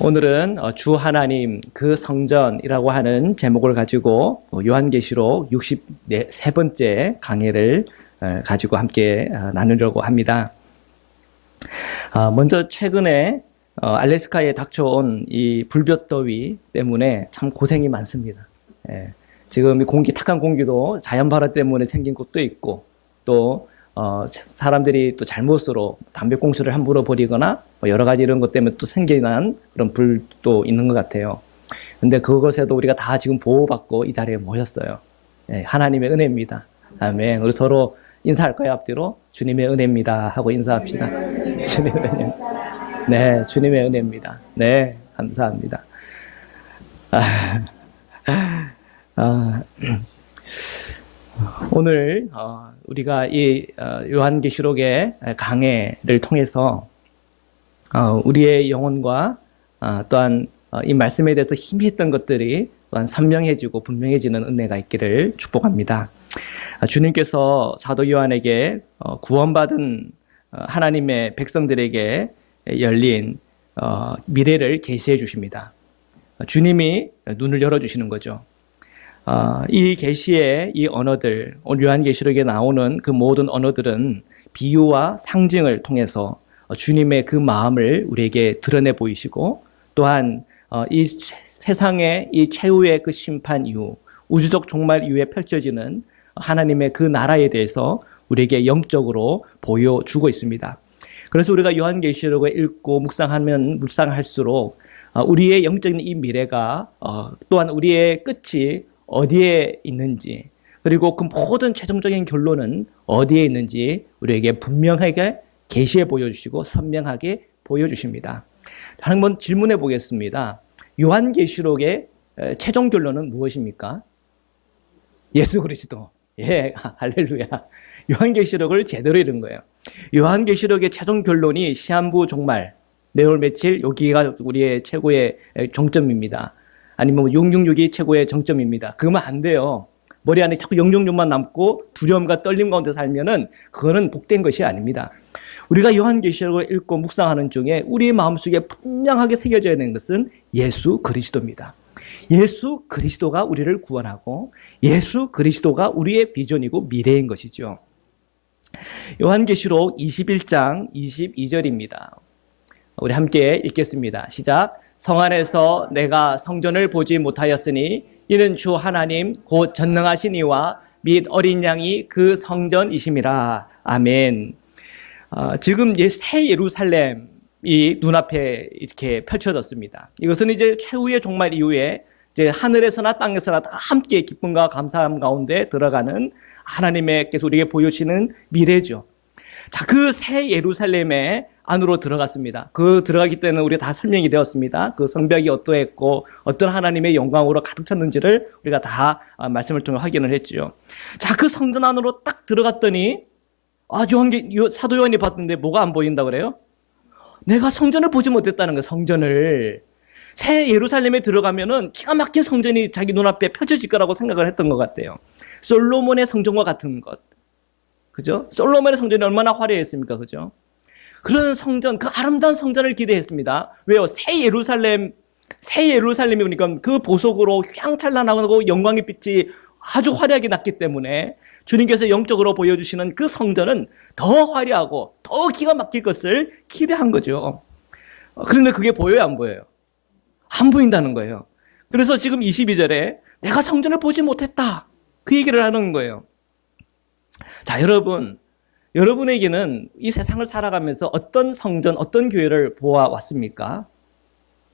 오늘은 주 하나님 그 성전이라고 하는 제목을 가지고 요한계시록 63번째 강해를 가지고 함께 나누려고 합니다. 먼저 최근에 알래스카에 닥쳐온 이 불볕더위 때문에 참 고생이 많습니다. 지금 이 탁한 공기도 자연 발화 때문에 생긴 곳도 있고, 또 사람들이 또 잘못으로 담배꽁초를 함부로 버리거나 여러 가지 이런 것 때문에 또 생겨난 그런 불도 있는 것 같아요. 근데 그것에도 우리가 다 지금 보호받고 이 자리에 모였어요. 하나님의 은혜입니다. 아멘. 우리 서로 인사할까요? 앞뒤로? 주님의 은혜입니다 하고 인사합시다. 주님의 은혜. 네, 주님의 은혜입니다. 네, 감사합니다. 오늘 우리가 이 요한계시록의 강해를 통해서 우리의 영혼과 또한 이 말씀에 대해서 희미했던 것들이 또한 선명해지고 분명해지는 은혜가 있기를 축복합니다. 주님께서 사도 요한에게 구원받은 하나님의 백성들에게 열린 미래를 계시해 주십니다. 주님이 눈을 열어주시는 거죠. 이 계시의 이 언어들, 오늘 요한계시록에 나오는 그 모든 언어들은 비유와 상징을 통해서 주님의 그 마음을 우리에게 드러내 보이시고, 또한 이 세상의 이 최후의 그 심판 이후, 우주적 종말 이후에 펼쳐지는 하나님의 그 나라에 대해서 우리에게 영적으로 보여주고 있습니다. 그래서 우리가 요한계시록을 읽고 묵상할수록 우리의 영적인 이 미래가 또한 우리의 끝이 어디에 있는지, 그리고 그 모든 최종적인 결론은 어디에 있는지 우리에게 분명하게 계시해 보여주시고 선명하게 보여주십니다. 한번 질문해 보겠습니다. 요한계시록의 최종 결론은 무엇입니까? 예수 그리스도. 예, 할렐루야. 요한계시록을 제대로 읽은 거예요. 요한계시록의 최종 결론이 시한부 종말, 내월 며칠, 여기가 우리의 최고의 정점입니다. 아니면 666이 최고의 정점입니다. 그러면 안 돼요. 머리 안에 자꾸 666만 남고 두려움과 떨림 가운데 살면은 그거는 복된 것이 아닙니다. 우리가 요한계시록을 읽고 묵상하는 중에 우리의 마음속에 분명하게 새겨져야 되는 것은 예수 그리스도입니다. 예수 그리스도가 우리를 구원하고 예수 그리스도가 우리의 비전이고 미래인 것이죠. 요한계시록 21장 22절입니다. 우리 함께 읽겠습니다. 시작. 성 안에서 내가 성전을 보지 못하였으니 이는 주 하나님 곧 전능하신 이와 및 어린 양이 그 성전이심이라. 아멘. 지금 새 예루살렘이 눈앞에 이렇게 펼쳐졌습니다. 이것은 이제 최후의 종말 이후에 이제 하늘에서나 땅에서나 다 함께 기쁨과 감사함 가운데 들어가는 하나님께서 우리에게 보여주시는 미래죠. 자, 그 새 예루살렘에 안으로 들어갔습니다. 그 들어가기 때는 우리가 다 설명이 되었습니다. 그 성벽이 어떠했고 어떤 하나님의 영광으로 가득 찼는지를 우리가 다 말씀을 통해 확인을 했죠. 자, 그 성전 안으로 딱 들어갔더니 사도 요한이 봤는데 뭐가 안 보인다 그래요? 내가 성전을 보지 못했다는 거예요. 성전을. 새 예루살렘에 들어가면은 기가 막힌 성전이 자기 눈앞에 펼쳐질 거라고 생각을 했던 것 같아요. 솔로몬의 성전과 같은 것. 그죠? 솔로몬의 성전이 얼마나 화려했습니까? 그죠? 그런 성전, 그 아름다운 성전을 기대했습니다. 왜요? 새 예루살렘이 오니까 그 보석으로 휘황찬란하고 영광의 빛이 아주 화려하게 났기 때문에 주님께서 영적으로 보여주시는 그 성전은 더 화려하고 더 기가 막힐 것을 기대한 거죠. 그런데 그게 보여요, 안 보여요? 안 보인다는 거예요. 그래서 지금 22절에 내가 성전을 보지 못했다. 그 얘기를 하는 거예요. 자, 여러분에게는 이 세상을 살아가면서 어떤 성전, 어떤 교회를 보아왔습니까?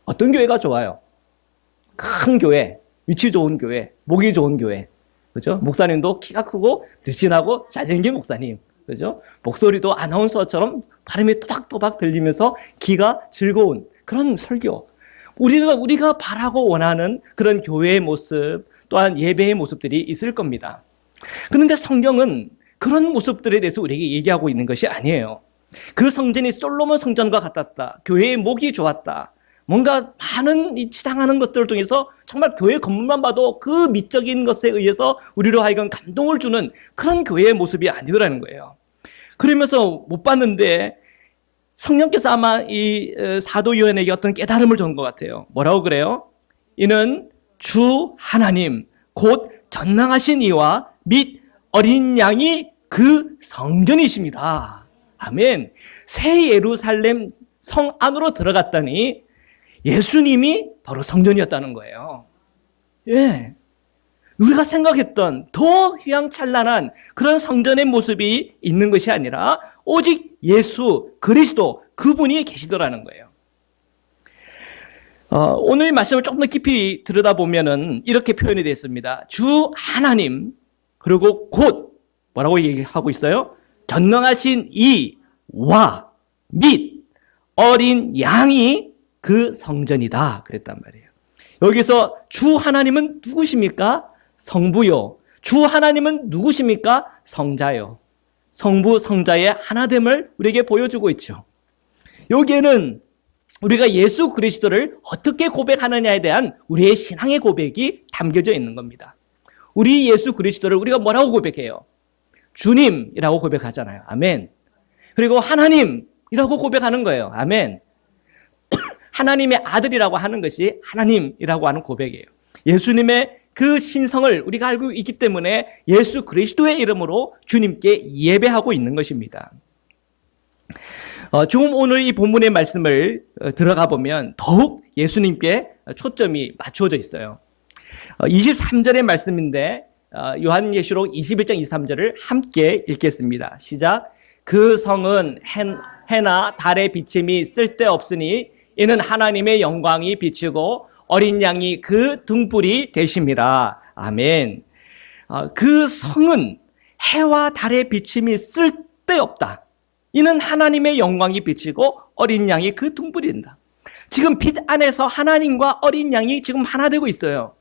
어떤 교회가 좋아요? 큰 교회, 위치 좋은 교회, 목이 좋은 교회. 그죠? 목사님도 키가 크고 늘씬하고 잘생긴 목사님. 그죠? 목소리도 아나운서처럼 발음이 또박또박 들리면서 귀가 즐거운 그런 설교. 우리가 바라고 원하는 그런 교회의 모습, 또한 예배의 모습들이 있을 겁니다. 그런데 성경은 그런 모습들에 대해서 우리에게 얘기하고 있는 것이 아니에요. 그 성전이 솔로몬 성전과 같았다. 교회의 목이 좋았다. 뭔가 많은 이 치장하는 것들을 통해서 정말 교회 건물만 봐도 그 미적인 것에 의해서 우리로 하여금 감동을 주는 그런 교회의 모습이 아니더라는 거예요. 그러면서 못 봤는데 성령께서 아마 이 사도 요한에게 어떤 깨달음을 준 것 같아요. 뭐라고 그래요? 이는 주 하나님 곧 전능하신 이와 및 어린 양이 그 성전이십니다. 아멘. 새 예루살렘 성 안으로 들어갔더니 예수님이 바로 성전이었다는 거예요. 예. 우리가 생각했던 더 휘황찬란한 그런 성전의 모습이 있는 것이 아니라 오직 예수 그리스도 그분이 계시더라는 거예요. 오늘 말씀을 조금 더 깊이 들여다보면은 이렇게 표현이 되어 있습니다. 주 하나님 그리고 곧 뭐라고 얘기하고 있어요? 전능하신 이와 및 어린 양이 그 성전이다 그랬단 말이에요. 여기서 주 하나님은 누구십니까? 성부요. 주 하나님은 누구십니까? 성자요. 성부 성자의 하나됨을 우리에게 보여주고 있죠. 여기에는 우리가 예수 그리스도를 어떻게 고백하느냐에 대한 우리의 신앙의 고백이 담겨져 있는 겁니다. 우리 예수 그리스도를 우리가 뭐라고 고백해요? 주님이라고 고백하잖아요. 아멘. 그리고 하나님이라고 고백하는 거예요. 아멘. 하나님의 아들이라고 하는 것이 하나님이라고 하는 고백이에요. 예수님의 그 신성을 우리가 알고 있기 때문에 예수 그리스도의 이름으로 주님께 예배하고 있는 것입니다. 지금 오늘 이 본문의 말씀을 들어가 보면 더욱 예수님께 초점이 맞추어져 있어요. 23절의 말씀인데 요한계시록 21장 23절을 함께 읽겠습니다. 시작. 그 성은 해나 달의 비침이 쓸데없으니 이는 하나님의 영광이 비치고 어린 양이 그 등불이 되심이라. 아멘. 그 성은 해와 달의 비침이 쓸데없다. 이는 하나님의 영광이 비치고 어린 양이 그 등불이 된다. 지금 빛 안에서 하나님과 어린 양이 지금 하나 되고 있어요.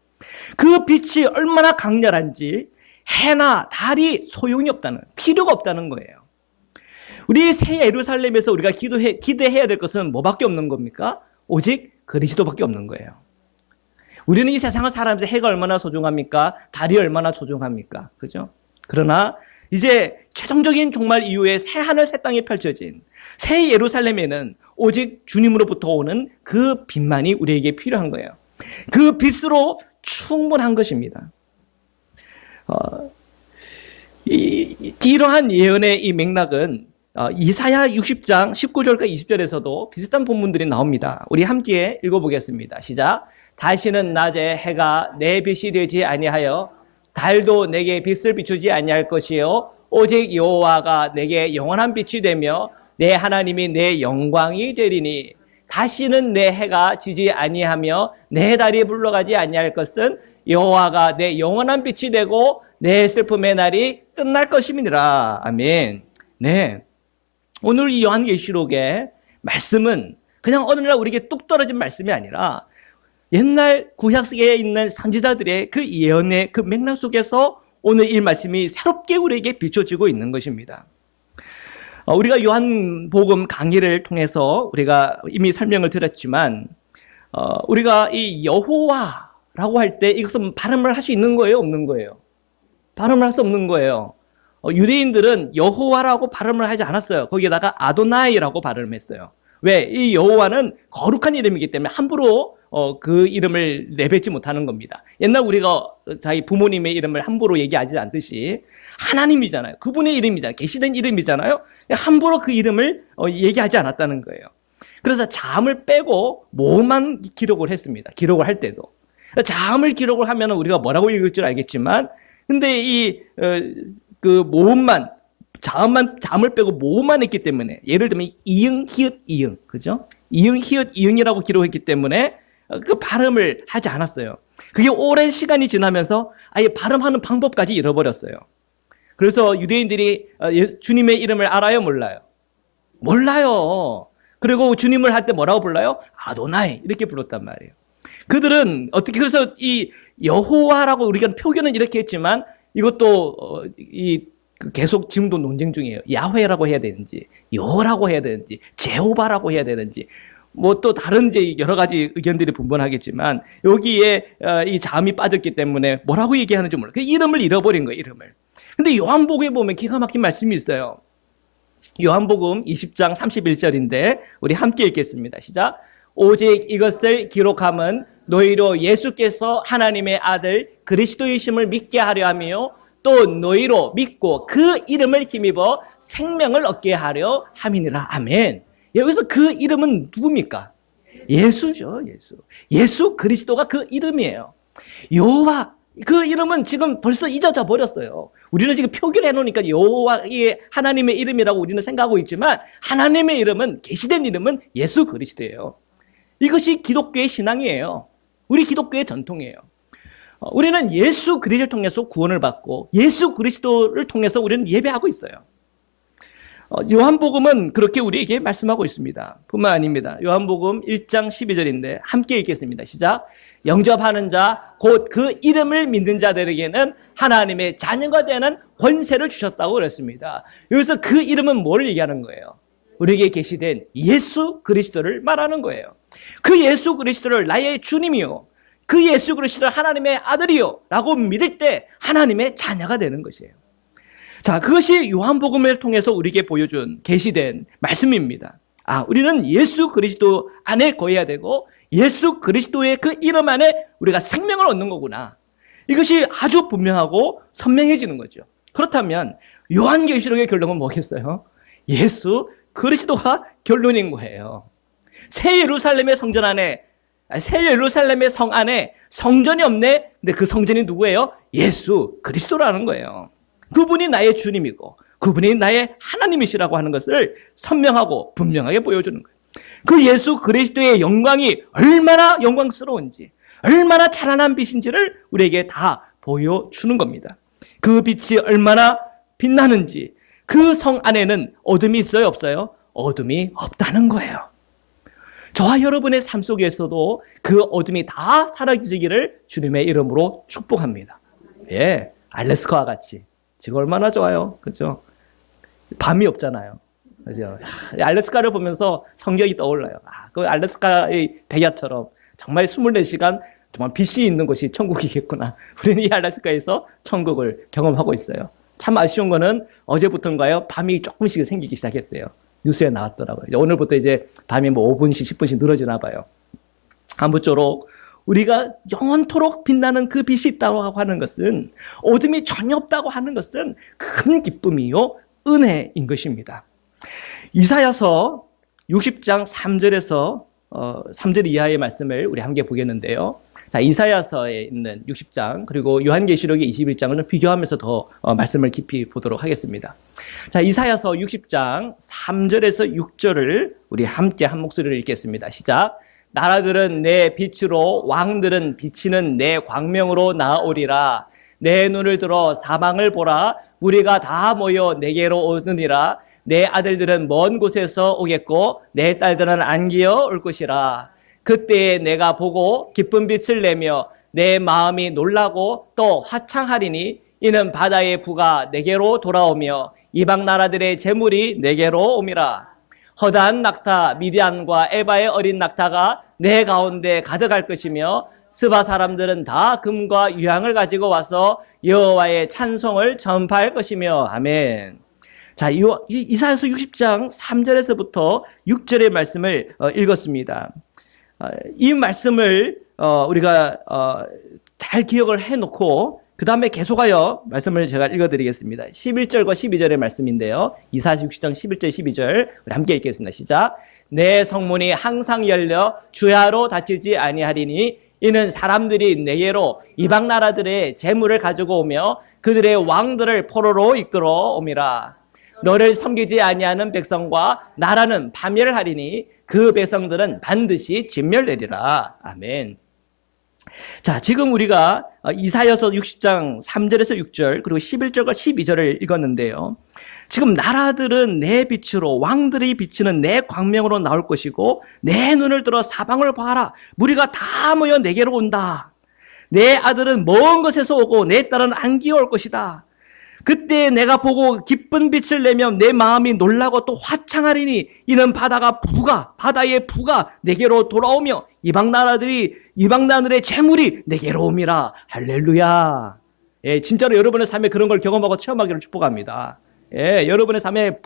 그 빛이 얼마나 강렬한지 해나 달이 소용이 없다는, 필요가 없다는 거예요. 우리 새 예루살렘에서 우리가 기도해야 될 것은 뭐밖에 없는 겁니까? 오직 그리스도밖에 없는 거예요. 우리는 이 세상을 살아가면서 해가 얼마나 소중합니까? 달이 얼마나 소중합니까? 그죠? 그러나 이제 최종적인 종말 이후에 새 하늘 새 땅이 펼쳐진 새 예루살렘에는 오직 주님으로부터 오는 그 빛만이 우리에게 필요한 거예요. 그 빛으로 충분한 것입니다. 이러한 예언의 이 맥락은 이사야 60장 19절과 20절에서도 비슷한 본문들이 나옵니다. 우리 함께 읽어보겠습니다. 시작. 다시는 낮에 해가 내 빛이 되지 아니하여 달도 내게 빛을 비추지 아니할 것이요 오직 여호와가 내게 영원한 빛이 되며 내 하나님이 내 영광이 되리니 다시는 내 해가 지지 아니하며 내 달이 불러가지 아니할 것은 여호와가 내 영원한 빛이 되고 내 슬픔의 날이 끝날 것임이니라. 아멘. 네. 오늘 이 요한계시록의 말씀은 그냥 어느 날 우리에게 뚝 떨어진 말씀이 아니라 옛날 구약에 있는 선지자들의 그 예언의 그 맥락 속에서 오늘 이 말씀이 새롭게 우리에게 비춰지고 있는 것입니다. 우리가 요한복음 강의를 통해서 우리가 이미 설명을 드렸지만 우리가 이 여호와라고 할 때 이것은 발음을 할 수 있는 거예요? 없는 거예요? 발음을 할 수 없는 거예요. 유대인들은 여호와라고 발음을 하지 않았어요. 거기에다가 아도나이라고 발음했어요. 왜? 이 여호와는 거룩한 이름이기 때문에 함부로 그 이름을 내뱉지 못하는 겁니다. 옛날 우리가 자기 부모님의 이름을 함부로 얘기하지 않듯이 하나님이잖아요. 그분의 이름이잖아요. 계시된 이름이잖아요. 함부로 그 이름을 얘기하지 않았다는 거예요. 그래서 자음을 빼고 모음만 기록을 했습니다. 기록을 할 때도. 자음을 기록을 하면 우리가 뭐라고 읽을 줄 알겠지만 근데 그 모음만 자음을 빼고 모음만 했기 때문에 예를 들면 이응, 히읗, 이응. 그죠? 이응, 히읗, 이응이라고 기록했기 때문에 그 발음을 하지 않았어요. 그게 오랜 시간이 지나면서 아예 발음하는 방법까지 잃어버렸어요. 그래서 유대인들이 주님의 이름을 알아요? 몰라요? 몰라요. 그리고 주님을 할 때 뭐라고 불러요? 아도나이 이렇게 불렀단 말이에요. 그들은 어떻게 그래서 이 여호와라고 우리가 표현은 이렇게 했지만 이것도 계속 지금도 논쟁 중이에요. 야훼라고 해야 되는지 여호라고 해야 되는지 제호바라고 해야 되는지 뭐 또 다른 이제 여러 가지 의견들이 분분하겠지만 여기에 이 자음이 빠졌기 때문에 뭐라고 얘기하는지 몰라요. 그 이름을 잃어버린 거예요. 이름을. 근데 요한복음에 보면 기가 막힌 말씀이 있어요. 요한복음 20장 31절인데 우리 함께 읽겠습니다. 시작. 오직 이것을 기록함은 너희로 예수께서 하나님의 아들 그리스도이심을 믿게 하려 하며 또 너희로 믿고 그 이름을 힘입어 생명을 얻게 하려 함이니라. 아멘. 여기서 그 이름은 누굽니까? 예수죠. 예수 그리스도가 그 이름이에요. 여호와, 그 이름은 지금 벌써 잊어져 버렸어요. 우리는 지금 표기를 해놓으니까 여호와의 하나님의 이름이라고 우리는 생각하고 있지만 하나님의 이름은, 계시된 이름은 예수 그리스도예요. 이것이 기독교의 신앙이에요. 우리 기독교의 전통이에요. 우리는 예수 그리스도를 통해서 구원을 받고 예수 그리스도를 통해서 우리는 예배하고 있어요. 요한복음은 그렇게 우리에게 말씀하고 있습니다. 뿐만 아닙니다. 요한복음 1장 12절인데 함께 읽겠습니다. 시작. 영접하는 자, 곧 그 이름을 믿는 자들에게는 하나님의 자녀가 되는 권세를 주셨다고 그랬습니다. 여기서 그 이름은 뭐를 얘기하는 거예요? 우리에게 계시된 예수 그리스도를 말하는 거예요. 그 예수 그리스도를 나의 주님이요, 그 예수 그리스도를 하나님의 아들이요 라고 믿을 때 하나님의 자녀가 되는 것이에요. 자, 그것이 요한복음을 통해서 우리에게 보여준 계시된 말씀입니다. 우리는 예수 그리스도 안에 거해야 되고 예수 그리스도의 그 이름 안에 우리가 생명을 얻는 거구나. 이것이 아주 분명하고 선명해지는 거죠. 그렇다면 요한계시록의 결론은 뭐겠어요? 예수 그리스도가 결론인 거예요. 새 예루살렘의 성전 안에, 새 예루살렘의 성 안에 성전이 없네. 근데 그 성전이 누구예요? 예수 그리스도라는 거예요. 그분이 나의 주님이고 그분이 나의 하나님이시라고 하는 것을 선명하고 분명하게 보여주는 거예요. 그 예수 그리스도의 영광이 얼마나 영광스러운지, 얼마나 찬란한 빛인지를 우리에게 다 보여주는 겁니다. 그 빛이 얼마나 빛나는지, 그 성 안에는 어둠이 있어요, 없어요? 어둠이 없다는 거예요. 저와 여러분의 삶 속에서도 그 어둠이 다 사라지기를 주님의 이름으로 축복합니다. 예, 알래스카와 같이. 지금 얼마나 좋아요, 그렇죠? 밤이 없잖아요, 그죠? 알래스카를 보면서 성경이 떠올라요. 그 알래스카의 백야처럼 정말 24시간 정말 빛이 있는 곳이 천국이겠구나. 우리는 이 알래스카에서 천국을 경험하고 있어요. 참 아쉬운 거는 어제부터인가요? 밤이 조금씩 생기기 시작했대요. 뉴스에 나왔더라고요. 오늘부터 이제 밤이 뭐 5분씩 10분씩 늘어지나 봐요. 아무쪼록 우리가 영원토록 빛나는 그 빛이 있다고 하는 것은, 어둠이 전혀 없다고 하는 것은 큰 기쁨이요 은혜인 것입니다. 이사야서 60장 3절에서 3절 이하의 말씀을 우리 함께 보겠는데요. 자, 이사야서에 있는 60장 그리고 요한계시록의 21장을 비교하면서 더 말씀을 깊이 보도록 하겠습니다. 자, 이사야서 60장 3절에서 6절을 우리 함께 한 목소리를 읽겠습니다. 시작. 나라들은 내 빛으로, 왕들은 비치는 내 광명으로 나아오리라. 내 눈을 들어 사방을 보라. 무리가 다 모여 내게로 오느니라. 내 아들들은 먼 곳에서 오겠고 내 딸들은 안기어 올 것이라. 그때에 내가 보고 기쁜 빛을 내며 내 마음이 놀라고 또 화창하리니 이는 바다의 부가 내게로 돌아오며 이방 나라들의 재물이 내게로 옴이라. 허다한 낙타 미디안과 에바의 어린 낙타가 내 가운데 가득할 것이며 스바 사람들은 다 금과 유향을 가지고 와서 여호와의 찬송을 전파할 것이며. 아멘. 자, 이사야서 60장 3절에서부터 6절의 말씀을 읽었습니다. 이 말씀을 우리가 잘 기억을 해놓고 그 다음에 계속하여 말씀을 제가 읽어드리겠습니다. 11절과 12절의 말씀인데요. 이사야 60장 11절 12절 우리 함께 읽겠습니다. 시작. 내 성문이 항상 열려 주야로 닫히지 아니하리니 이는 사람들이 내게로 이방 나라들의 재물을 가지고 오며 그들의 왕들을 포로로 이끌어 옴이라. 너를 섬기지 아니하는 백성과 나라는 파멸하리니 그 백성들은 반드시 진멸되리라. 아멘. 자, 지금 우리가 이사야서 60장 3절에서 6절 그리고 11절과 12절을 읽었는데요. 지금 나라들은 내 빛으로, 왕들이 비치는 내 광명으로 나올 것이고 내 눈을 들어 사방을 봐라. 무리가 다 모여 내게로 온다. 내 아들은 먼 곳에서 오고 내 딸은 안기어 올 것이다. 그때 내가 보고 기쁜 빛을 내며 내 마음이 놀라고 또 화창하리니 이는 바다의 부가 내게로 돌아오며 이방 나라들의 재물이 내게로 옴이라. 할렐루야. 예, 진짜로 여러분의 삶에 그런 걸 경험하고 체험하기를 축복합니다. 예, 여러분의 삶에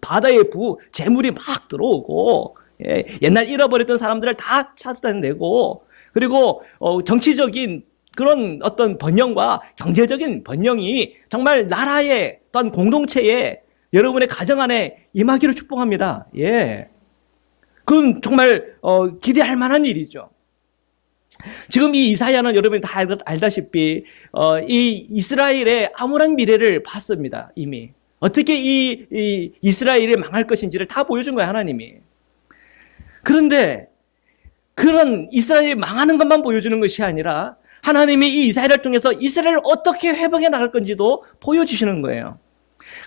바다의 재물이 막 들어오고, 예, 옛날 잃어버렸던 사람들을 다 찾아내고, 그리고 정치적인 그런 어떤 번영과 경제적인 번영이 정말 나라에 또한 공동체에 여러분의 가정 안에 임하기를 축복합니다. 예, 그건 정말 기대할 만한 일이죠. 지금 이 이사야는 여러분이 다 알다시피 이 이스라엘의 암울한 미래를 봤습니다. 이미 어떻게 이 이스라엘이 망할 것인지를 다 보여준 거예요, 하나님이. 그런데 그런 이스라엘이 망하는 것만 보여주는 것이 아니라 하나님이 이 이스라엘을 통해서 이스라엘을 어떻게 회복해 나갈 건지도 보여주시는 거예요.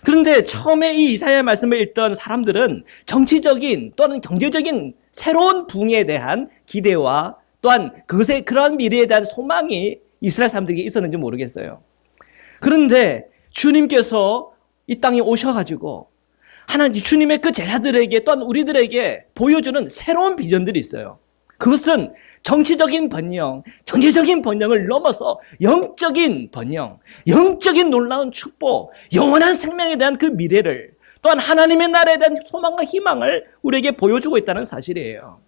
그런데 처음에 이 이사야 말씀을 읽던 사람들은 정치적인 또는 경제적인 새로운 부흥에 대한 기대와 또한 그것의 그러한 미래에 대한 소망이 이스라엘 사람들에게 있었는지 모르겠어요. 그런데 주님께서 이 땅에 오셔가지고 하나님 주님의 그 제자들에게 또한 우리들에게 보여주는 새로운 비전들이 있어요. 그것은 정치적인 번영, 경제적인 번영을 넘어서 영적인 번영, 영적인 놀라운 축복, 영원한 생명에 대한 그 미래를 또한 하나님의 나라에 대한 소망과 희망을 우리에게 보여주고 있다는 사실이에요.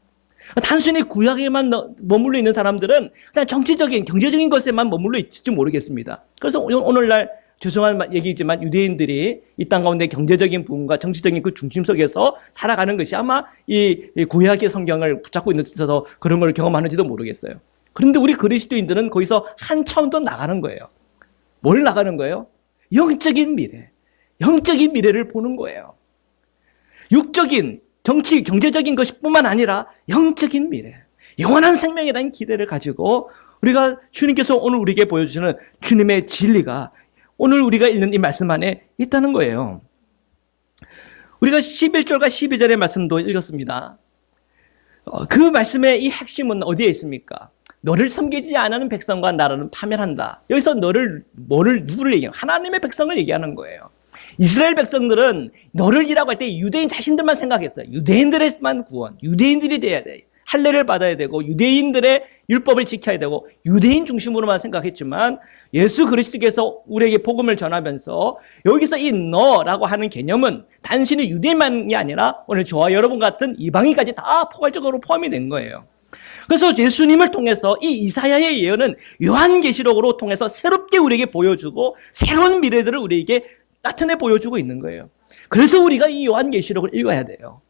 단순히 구약에만 머물러 있는 사람들은 그냥 정치적인, 경제적인 것에만 머물러 있을지 모르겠습니다. 그래서 오늘날 죄송한 얘기지만 유대인들이 이 땅 가운데 경제적인 부분과 정치적인 그 중심 속에서 살아가는 것이 아마 이 구약의 성경을 붙잡고 있어서 그런 걸 경험하는지도 모르겠어요. 그런데 우리 그리스도인들은 거기서 한 차원 더 나가는 거예요. 뭘 나가는 거예요? 영적인 미래, 영적인 미래를 보는 거예요. 육적인 정치, 경제적인 것뿐만 아니라 영적인 미래, 영원한 생명에 대한 기대를 가지고 우리가 주님께서 오늘 우리에게 보여주시는 주님의 진리가 오늘 우리가 읽는 이 말씀 안에 있다는 거예요. 우리가 11절과 12절의 말씀도 읽었습니다. 그 말씀의 이 핵심은 어디에 있습니까? 너를 섬기지 않는 백성과 나라는 파멸한다. 여기서 누구를 얘기해요? 하나님의 백성을 얘기하는 거예요. 이스라엘 백성들은 너를이라고 할 때 유대인 자신들만 생각했어요. 유대인들의만 구원, 유대인들이 돼야 돼. 할례를 받아야 되고 유대인들의 율법을 지켜야 되고 유대인 중심으로만 생각했지만 예수 그리스도께서 우리에게 복음을 전하면서 여기서 이 너라고 하는 개념은 단순히 유대인만이 아니라 오늘 저와 여러분 같은 이방인까지 다 포괄적으로 포함이 된 거예요. 그래서 예수님을 통해서 이 이사야의 예언은 요한계시록으로 통해서 새롭게 우리에게 보여주고 새로운 미래들을 우리에게 나타내 보여주고 있는 거예요. 그래서 우리가 이 요한계시록을 읽어야 돼요.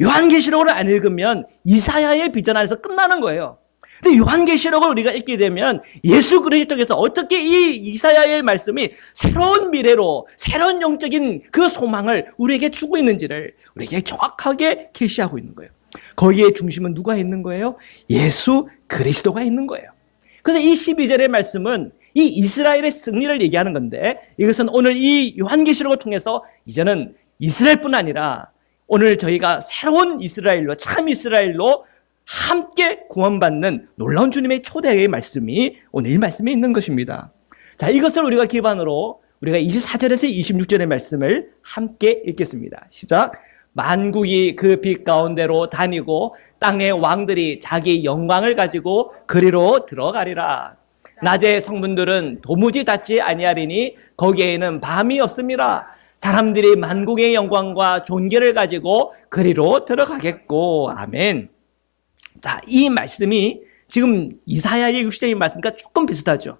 요한계시록을 안 읽으면 이사야의 비전 안에서 끝나는 거예요. 근데 요한계시록을 우리가 읽게 되면 예수 그리스도께서 어떻게 이 이사야의 말씀이 새로운 미래로 새로운 영적인 그 소망을 우리에게 주고 있는지를 우리에게 정확하게 계시하고 있는 거예요. 거기에 중심은 누가 있는 거예요? 예수 그리스도가 있는 거예요. 그래서 이 12절의 말씀은 이 이스라엘의 승리를 얘기하는 건데 이것은 오늘 이 요한계시록을 통해서 이제는 이스라엘뿐 아니라 오늘 저희가 새로운 이스라엘로 참 이스라엘로 함께 구원받는 놀라운 주님의 초대의 말씀이 오늘 이 말씀에 있는 것입니다. 자, 이것을 우리가 기반으로 우리가 24절에서 26절의 말씀을 함께 읽겠습니다. 시작. 만국이 그 빛 가운데로 다니고 땅의 왕들이 자기 영광을 가지고 그리로 들어가리라. 낮에 성문들은 도무지 닫지 아니하리니 거기에는 밤이 없습니다. 사람들이 만국의 영광과 존귀를 가지고 그리로 들어가겠고. 아멘. 자, 이 말씀이 지금 이사야의 60장의 말씀과 조금 비슷하죠.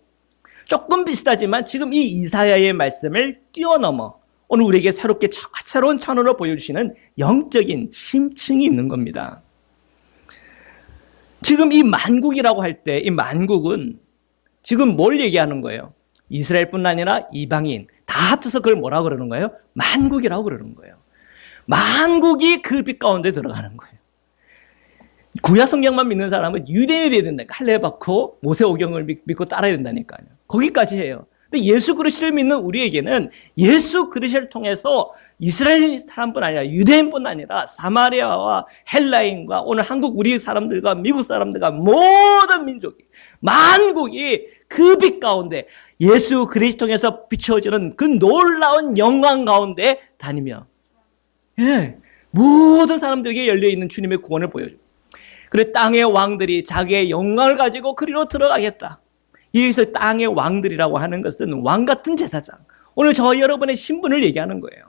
조금 비슷하지만 지금 이 이사야의 말씀을 뛰어넘어 오늘 우리에게 새로운 차원으로 보여주시는 영적인 심층이 있는 겁니다. 지금 이 만국이라고 할 때 이 만국은 지금 뭘 얘기하는 거예요? 이스라엘뿐 아니라 이방인 다 합쳐서 그걸 뭐라고 그러는 거예요? 만국이라고 그러는 거예요. 만국이 그 빛 가운데 들어가는 거예요. 구약 성경만 믿는 사람은 유대인이 돼야 된다니까. 할례 받고 모세오경을 믿고 따라야 된다니까요. 거기까지 해요. 근데 예수 그리스도를 믿는 우리에게는 예수 그리스도를 통해서 이스라엘 사람뿐 아니라 유대인뿐 아니라 사마리아와 헬라인과 오늘 한국 우리 사람들과 미국 사람들과 모든 민족이 만국이 그 빛 가운데 예수 그리스도 통해서 비춰지는 그 놀라운 영광 가운데 다니며 모든 사람들에게 열려있는 주님의 구원을 보여줘요. 그래 땅의 왕들이 자기의 영광을 가지고 그리로 들어가겠다. 여기서 땅의 왕들이라고 하는 것은 왕 같은 제사장, 오늘 저와 여러분의 신분을 얘기하는 거예요.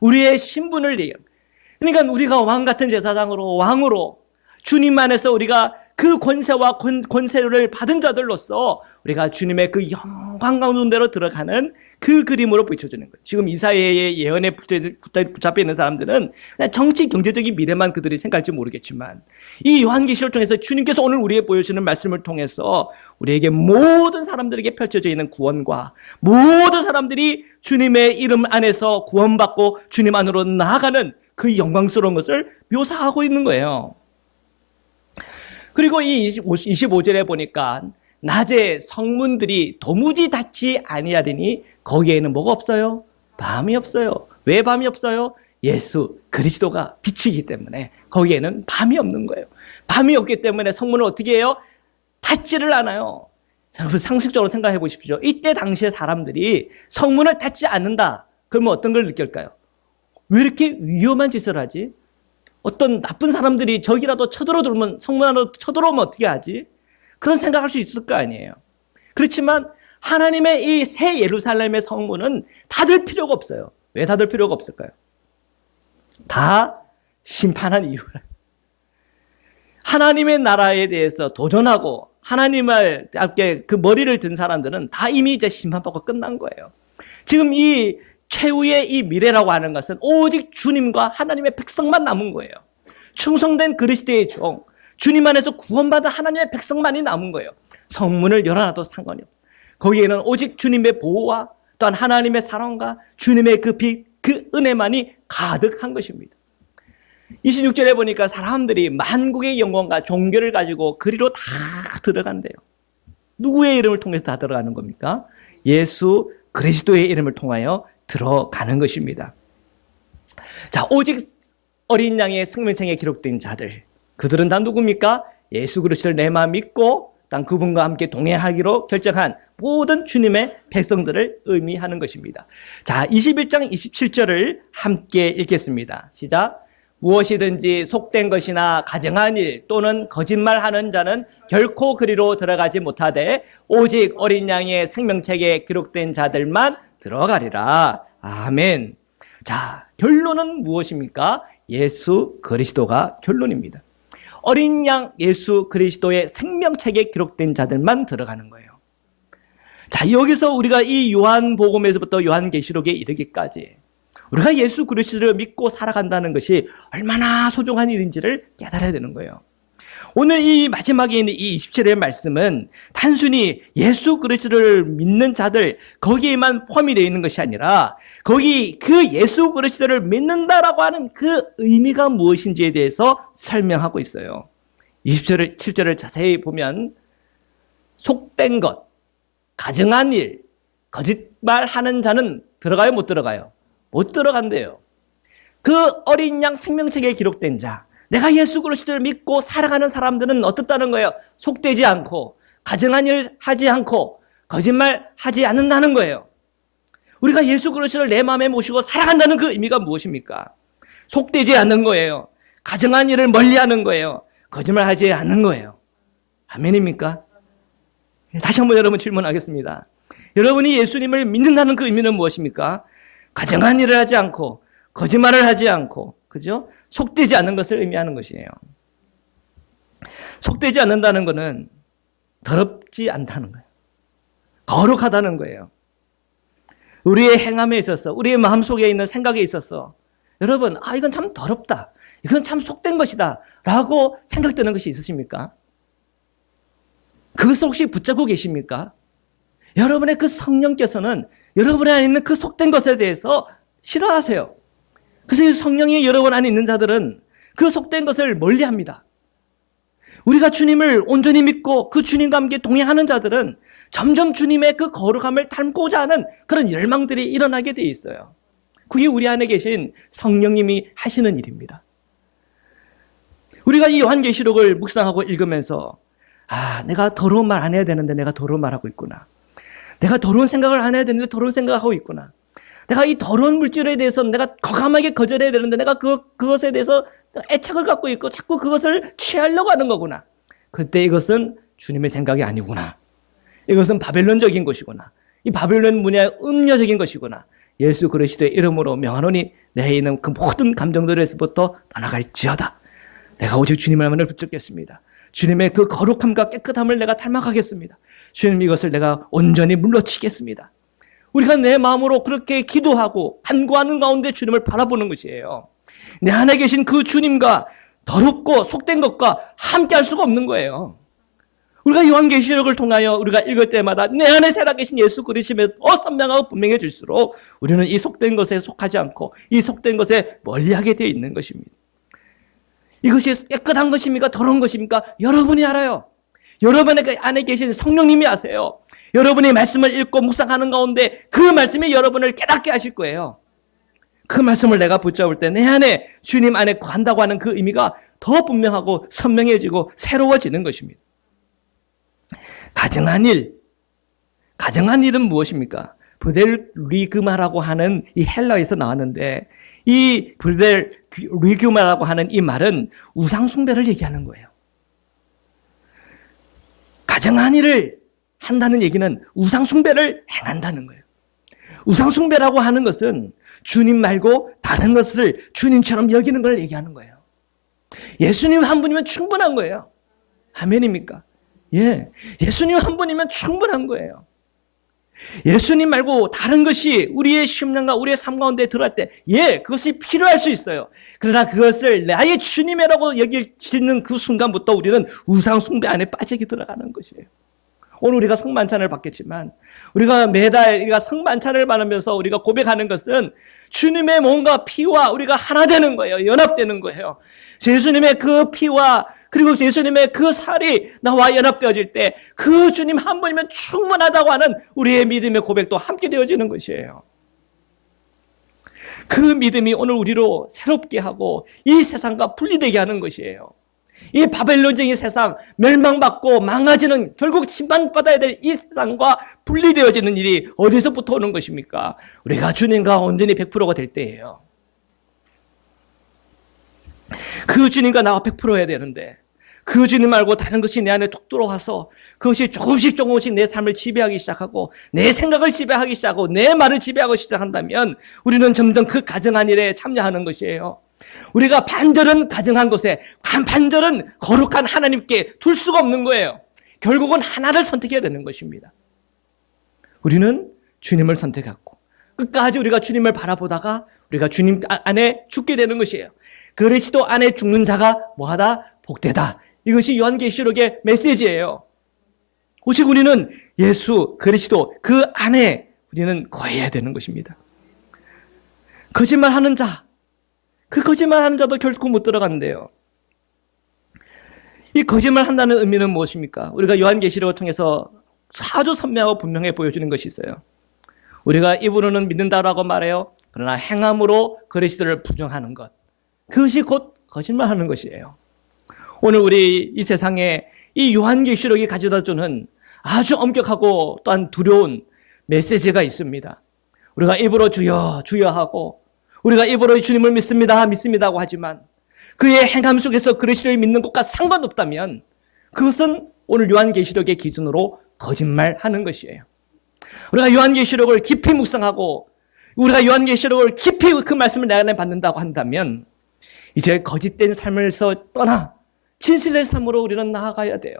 우리의 신분을 얘기합니다. 그러니까 우리가 왕 같은 제사장으로 왕으로 주님 안에서 우리가 그 권세와 권세를 받은 자들로서 우리가 주님의 그 영광 가운데로 들어가는 그 그림으로 비춰주는 거예요. 지금 이사야의 예언에 붙잡혀 있는 사람들은 그냥 정치 경제적인 미래만 그들이 생각할지 모르겠지만 이 요한계시를 통해서 주님께서 오늘 우리에게 보여주시는 말씀을 통해서 우리에게 모든 사람들에게 펼쳐져 있는 구원과 모든 사람들이 주님의 이름 안에서 구원받고 주님 안으로 나아가는 그 영광스러운 것을 묘사하고 있는 거예요. 그리고 이 25절에 보니까 낮에 성문들이 도무지 닫지 아니하리니 거기에는 뭐가 없어요? 밤이 없어요. 왜 밤이 없어요? 예수 그리스도가 빛이기 때문에 거기에는 밤이 없는 거예요. 밤이 없기 때문에 성문을 어떻게 해요? 닫지를 않아요. 여러분 상식적으로 생각해 보십시오. 이때 당시에 사람들이 성문을 닫지 않는다. 그러면 어떤 걸 느낄까요? 왜 이렇게 위험한 짓을 하지? 어떤 나쁜 사람들이 저기라도 쳐들어오면 성문 안으로 쳐들어오면 어떻게 하지? 그런 생각할 수 있을 거 아니에요. 그렇지만 하나님의 이 새 예루살렘의 성문은 닫을 필요가 없어요. 왜 닫을 필요가 없을까요? 다 심판한 이유라. 하나님의 나라에 대해서 도전하고 하나님을 앞에 그 머리를 든 사람들은 다 이미 이제 심판받고 끝난 거예요. 지금 이 최후의 이 미래라고 하는 것은 오직 주님과 하나님의 백성만 남은 거예요. 충성된 그리스도의 종, 주님 안에서 구원받은 하나님의 백성만이 남은 거예요. 성문을 열어놔도 상관이 없어요. 거기에는 오직 주님의 보호와 또한 하나님의 사랑과 주님의 그 빛, 그 은혜만이 가득한 것입니다. 26절에 보니까 사람들이 만국의 영광과 종교를 가지고 그리로 다 들어간대요. 누구의 이름을 통해서 다 들어가는 겁니까? 예수 그리스도의 이름을 통하여 들어가는 것입니다. 자, 오직 어린 양의 생명책에 기록된 자들, 그들은 다 누굽니까? 예수 그리스도를 내 마음 믿고 단 그분과 함께 동행하기로 결정한 모든 주님의 백성들을 의미하는 것입니다. 자, 21장 27절을 함께 읽겠습니다. 시작. 무엇이든지 속된 것이나 가증한 일 또는 거짓말하는 자는 결코 그리로 들어가지 못하되 오직 어린 양의 생명책에 기록된 자들만 들어가리라. 아멘. 자, 결론은 무엇입니까? 예수 그리스도가 결론입니다. 어린 양 예수 그리스도의 생명책에 기록된 자들만 들어가는 거예요. 자, 여기서 우리가 이 요한복음에서부터 요한계시록에 이르기까지 우리가 예수 그리스도를 믿고 살아간다는 것이 얼마나 소중한 일인지를 깨달아야 되는 거예요. 오늘 이 마지막에 있는 이 27절의 말씀은 단순히 예수 그리스도를 믿는 자들 거기에만 포함이 되어 있는 것이 아니라 거기 그 예수 그리스도를 믿는다라고 하는 그 의미가 무엇인지에 대해서 설명하고 있어요. 27절을 자세히 보면 속된 것, 가증한 일, 거짓말하는 자는 들어가요, 못 들어가요? 못 들어간대요. 그 어린 양 생명책에 기록된 자, 내가 예수 그리스도를 믿고 살아가는 사람들은 어떻다는 거예요? 속되지 않고 가증한 일 하지 않고 거짓말 하지 않는다는 거예요. 우리가 예수 그리스도를 내 마음에 모시고 살아간다는 그 의미가 무엇입니까? 속되지 않는 거예요. 가증한 일을 멀리하는 거예요. 거짓말 하지 않는 거예요. 아멘입니까? 다시 한번 여러분 질문하겠습니다. 여러분이 예수님을 믿는다는 그 의미는 무엇입니까? 가증한 일을 하지 않고 거짓말을 하지 않고, 그죠? 속되지 않는 것을 의미하는 것이에요. 속되지 않는다는 것은 더럽지 않다는 거예요. 거룩하다는 거예요. 우리의 행함에 있어서, 우리의 마음속에 있는 생각에 있어서 여러분, 이건 참 더럽다, 이건 참 속된 것이다 라고 생각되는 것이 있으십니까? 그것을 혹시 붙잡고 계십니까? 여러분의 그 성령께서는 여러분 안에 있는 그 속된 것에 대해서 싫어하세요. 그래서 성령이 여러분 안에 있는 자들은 그 속된 것을 멀리합니다. 우리가 주님을 온전히 믿고 그 주님과 함께 동행하는 자들은 점점 주님의 그 거룩함을 닮고자 하는 그런 열망들이 일어나게 돼 있어요. 그게 우리 안에 계신 성령님이 하시는 일입니다. 우리가 이 요한계시록을 묵상하고 읽으면서 내가 더러운 말 안 해야 되는데 내가 더러운 말 하고 있구나. 내가 더러운 생각을 안 해야 되는데 더러운 생각하고 있구나. 내가 이 더러운 물질에 대해서 내가 과감하게 거절해야 되는데 내가 그것에 대해서 애착을 갖고 있고 자꾸 그것을 취하려고 하는 거구나. 그때 이것은 주님의 생각이 아니구나. 이것은 바벨론적인 것이구나. 이 바벨론 문화의 음료적인 것이구나. 예수 그리스도의 이름으로 명하노니 내에 있는 그 모든 감정들에서부터 떠나갈지어다. 내가 오직 주님만을 붙잡겠습니다. 주님의 그 거룩함과 깨끗함을 내가 닮아가겠습니다. 주님, 이것을 내가 온전히 물러치겠습니다. 우리가 내 마음으로 그렇게 기도하고 간구하는 가운데 주님을 바라보는 것이에요. 내 안에 계신 그 주님과 더럽고 속된 것과 함께 할 수가 없는 거예요. 우리가 요한계시록을 통하여 우리가 읽을 때마다 내 안에 살아계신 예수 그리스도의 더 선명하고 분명해질수록 우리는 이 속된 것에 속하지 않고 이 속된 것에 멀리하게 되어 있는 것입니다. 이것이 깨끗한 것입니까? 더러운 것입니까? 여러분이 알아요. 여러분의 안에 계신 성령님이 아세요. 여러분이 말씀을 읽고 묵상하는 가운데 그 말씀이 여러분을 깨닫게 하실 거예요. 그 말씀을 내가 붙잡을 때 내 안에 주님 안에 거한다고 하는 그 의미가 더 분명하고 선명해지고 새로워지는 것입니다. 가정한 일은 무엇입니까? 브델리그마라고 하는 이 헬라에서 나왔는데 이 브델리그마라고 하는 이 말은 우상숭배를 얘기하는 거예요. 가정한 일을 한다는 얘기는 우상숭배를 행한다는 거예요. 우상숭배라고 하는 것은 주님 말고 다른 것을 주님처럼 여기는 걸 얘기하는 거예요. 예수님 한 분이면 충분한 거예요. 아멘입니까? 예, 예수님 한 분이면 충분한 거예요. 예수님 말고 다른 것이 우리의 심령과 우리의 삶 가운데 들어갈 때, 예, 그것이 필요할 수 있어요. 그러나 그것을 나의 주님이라고 여기는 그 순간부터 우리는 우상 숭배 안에 빠지게 들어가는 것이에요. 오늘 우리가 성만찬을 받겠지만 우리가 매달 우리가 성만찬을 받으면서 우리가 고백하는 것은 주님의 몸과 피와 우리가 하나 되는 거예요. 연합되는 거예요. 예수님의 그 피와 그리고 예수님의 그 살이 나와 연합되어질 때 그 주님 한 분이면 충분하다고 하는 우리의 믿음의 고백도 함께 되어지는 것이에요. 그 믿음이 오늘 우리로 새롭게 하고 이 세상과 분리되게 하는 것이에요. 이 바벨론적인 세상, 멸망받고 망가지는 결국 심판받아야 될 이 세상과 분리되어지는 일이 어디서부터 오는 것입니까? 우리가 주님과 온전히 100%가 될 때예요. 그 주님과 나와 100%여야 되는데 그 주님 말고 다른 것이 내 안에 툭 들어와서 그것이 조금씩 내 삶을 지배하기 시작하고 내 생각을 지배하기 시작하고 내 말을 지배하기 시작한다면 우리는 점점 그 가정한 일에 참여하는 것이에요. 우리가 반절은 가정한 것에 반절은 거룩한 하나님께 둘 수가 없는 거예요. 결국은 하나를 선택해야 되는 것입니다. 우리는 주님을 선택하고 끝까지 우리가 주님을 바라보다가 우리가 주님 안에 죽게 되는 것이에요. 그리스도 안에 죽는 자가 뭐하다? 복되다. 이것이 요한계시록의 메시지예요. 오직 우리는 예수 그리스도 그 안에 우리는 거해야 되는 것입니다. 거짓말하는 자, 그 거짓말하는 자도 결코 못 들어가는데요. 이 거짓말한다는 의미는 무엇입니까? 우리가 요한계시록을 통해서 아주 선명하고 분명히 보여주는 것이 있어요. 우리가 입으로는 믿는다라고 말해요. 그러나 행함으로 그리스도를 부정하는 것, 그것이 곧 거짓말하는 것이에요. 오늘 우리 이 세상에 이 요한계시록이 가져다주는 아주 엄격하고 또한 두려운 메시지가 있습니다. 우리가 입으로 주여 주여 하고 우리가 입으로 주님을 믿습니다고 하지만 그의 행함 속에서 그리스도를 믿는 것과 상관없다면 그것은 오늘 요한계시록의 기준으로 거짓말하는 것이에요. 우리가 요한계시록을 깊이 묵상하고 우리가 요한계시록을 깊이 그 말씀을 내 안에 받는다고 한다면 이제 거짓된 삶에서 떠나 진실된 삶으로 우리는 나아가야 돼요.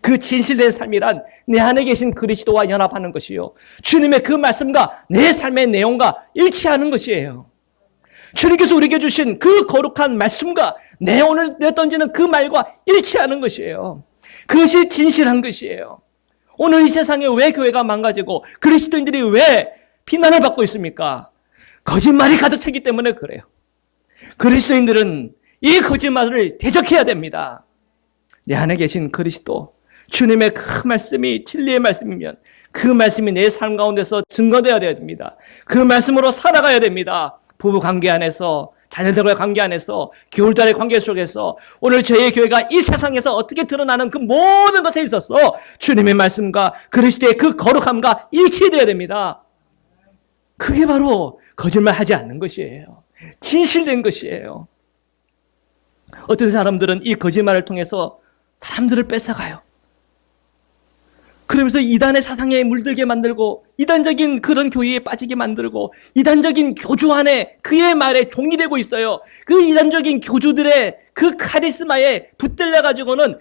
그 진실된 삶이란 내 안에 계신 그리스도와 연합하는 것이요, 주님의 그 말씀과 내 삶의 내용과 일치하는 것이에요. 주님께서 우리에게 주신 그 거룩한 말씀과 내 오늘 던지는 그 말과 일치하는 것이에요. 그것이 진실한 것이에요. 오늘 이 세상에 왜 교회가 망가지고 그리스도인들이 왜 비난을 받고 있습니까? 거짓말이 가득 차기 때문에 그래요. 그리스도인들은 이 거짓말을 대적해야 됩니다. 내 안에 계신 그리스도, 주님의 그 말씀이 진리의 말씀이면 그 말씀이 내 삶 가운데서 증거되어야 됩니다. 그 말씀으로 살아가야 됩니다. 부부 관계 안에서, 자녀들과의 관계 안에서, 교울달의 관계 속에서 오늘 저희 교회가 이 세상에서 어떻게 드러나는 그 모든 것에 있어서 주님의 말씀과 그리스도의 그 거룩함과 일치되어야 됩니다. 그게 바로 거짓말하지 않는 것이에요. 진실된 것이에요. 어떤 사람들은 이 거짓말을 통해서 사람들을 뺏어가요. 그러면서 이단의 사상에 물들게 만들고 이단적인 그런 교회에 빠지게 만들고 이단적인 교주 안에 그의 말에 종이 되고 있어요. 그 이단적인 교주들의 그 카리스마에 붙들려 가지고는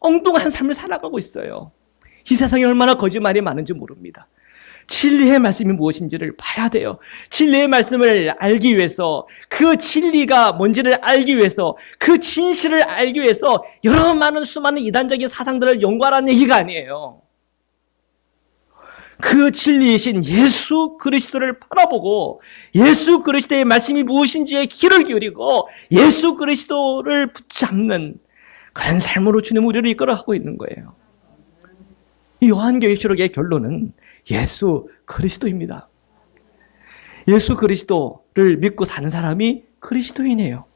엉뚱한 삶을 살아가고 있어요. 이 세상에 얼마나 거짓말이 많은지 모릅니다. 진리의 말씀이 무엇인지를 봐야 돼요. 진리의 말씀을 알기 위해서, 그 진리가 뭔지를 알기 위해서, 그 진실을 알기 위해서 여러 많은 수많은 이단적인 사상들을 연구하라는 얘기가 아니에요. 그 진리이신 예수 그리스도를 바라보고 예수 그리스도의 말씀이 무엇인지에 귀를 기울이고 예수 그리스도를 붙잡는 그런 삶으로 주님 우리를 이끌어가고 있는 거예요. 이 요한계시록의 결론은 예수 그리스도입니다. 예수 그리스도를 믿고 사는 사람이 그리스도인이에요.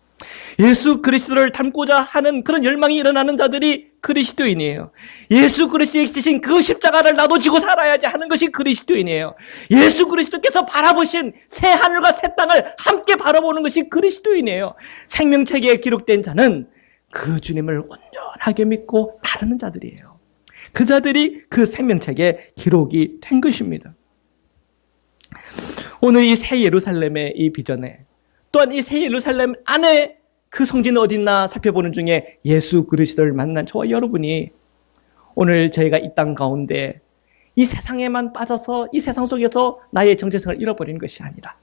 예수 그리스도를 닮고자 하는 그런 열망이 일어나는 자들이 그리스도인이에요. 예수 그리스도의 지신 그 십자가를 나도 지고 살아야지 하는 것이 그리스도인이에요. 예수 그리스도께서 바라보신 새 하늘과 새 땅을 함께 바라보는 것이 그리스도인이에요. 생명책에 기록된 자는 그 주님을 온전하게 믿고 따르는 자들이에요. 그 자들이 그 생명책에 기록이 된 것입니다. 오늘 이 새 예루살렘의 이 비전에 또한 이 새 예루살렘 안에 그 성전이 어딨나 살펴보는 중에 예수 그리스도를 만난 저와 여러분이 오늘 저희가 이 땅 가운데 이 세상에만 빠져서 이 세상 속에서 나의 정체성을 잃어버리는 것이 아니라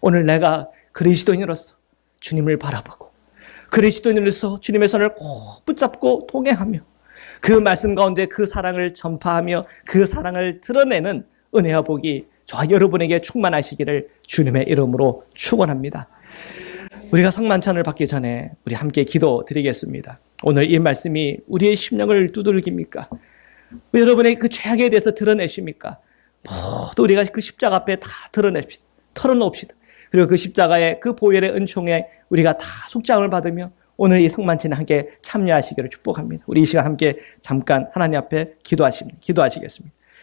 오늘 내가 그리스도인으로서 주님을 바라보고 그리스도인으로서 주님의 손을 꼭 붙잡고 동행하며 그 말씀 가운데 그 사랑을 전파하며 그 사랑을 드러내는 은혜와 복이 저와 여러분에게 충만하시기를 주님의 이름으로 축원합니다. 우리가 성만찬을 받기 전에 우리 함께 기도드리겠습니다. 오늘 이 말씀이 우리의 심령을 두들깁니까? 여러분의 그 죄악에 대해서 드러내십니까? 모두 우리가 그 십자가 앞에 다 드러냅시다. 털어놓읍시다. 그리고 그 십자가의 그 보혈의 은총에 우리가 다 속죄함을 받으며 오늘 이 성만찬에 함께 참여하시기를 축복합니다. 우리 이 시간 함께 잠깐 하나님 앞에 기도하시겠습니다.